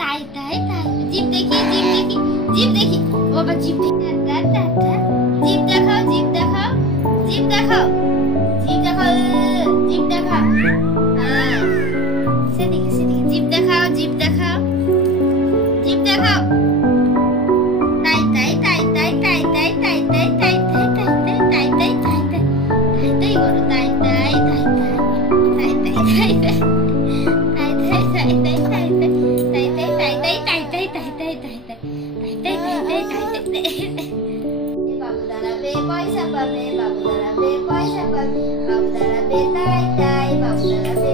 তাই তাই তাই জিভ দেখি জিভ দেখি জিভ দেখি বাবা জিভ দেখি জিভ দেখাও জিভ দেখাও জিভ দেখাও জিভ দেখাও জিভ দেখাও সেদিকে সেদিকে জিভ দেখাও জিভ দেখাও জিভ দেখাও তাই তাই তাই তাই তাই তাই তাই তাই তাই তাই তাই তাই তাই তাই তাই তাই তাই করো তাই তাই তাই তাই তাই তাই তাই বাবু দাঁড়াবে পয়সা পাবে বাবু দাঁড়াবে পয়সা পাবে বাবু দাঁড়াবে তাই তাই বাবু দাঁড়াবে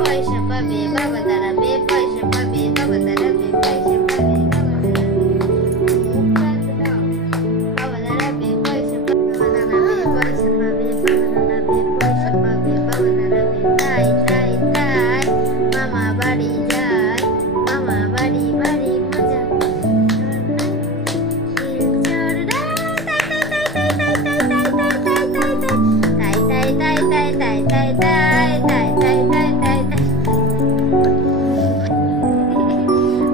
পয়সা পাবে বাবা দাঁড়াবে পয়সা পাবে বাবা দাঁড়াবে পয়সা পাবে বাবা দাঁড়াবে পয়সা পাবে বাবা দাঁড়াবে পয়সা পাবে বাবা দাঁড়াবে পয়সা পাবে বাবা দাঁড়াবে তাই তাই তাই মামা বাড়ি যায় মামা বাড়ি বাড়ি মজা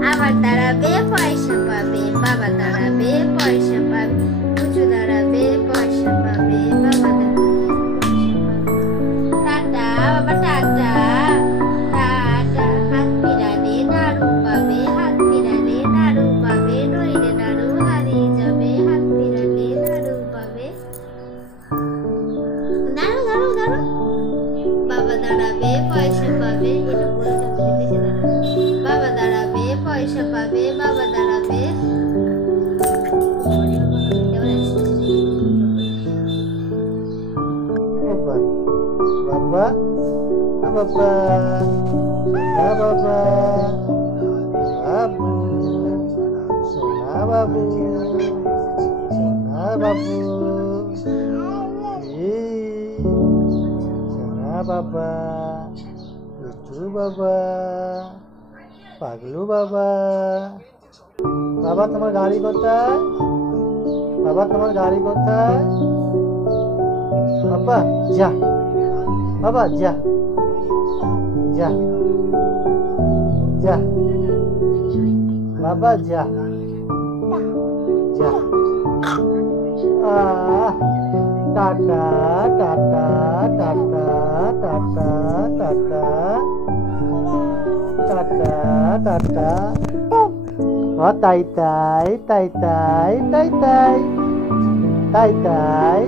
আবার দাঁড়াবে পয়সা পাবে বাবা দাঁড়াবে পয়সা পাবে উঁচু দাঁড়াবে পয়সা পাবে বাবা টাটা বাবা টাটা টাটা হাত পিরালে নাড়ু পাবে হাত পিরালে নাড়ু পাবে নইলে নাড়ু হারিয়ে যাবে হাত পিরালে নাড়ু পাবে নাড়ু নাড়ু নাড়ু বাবা দাঁড়াবে পয়সা পাবে এটা বলতে হবে দেখে দাঁড়াবে বাবা দাঁড়াবে পয়সা পাবে বাবা দাঁড়াবে বাবা বাবা বাবা বাবু সোনা বাবু সোনা বাবু সোনা বাবা লুচু বাবা পাগলু বাবা বাবা তোমার গাড়ি কোথায় বাবা তোমার গাড়ি কোথায় বাবা যা বাবা যা যা যা বাবা যা যা tata tata tata tata tata tata tata তাই তাই তাই তাই তাই তাই তাই তাই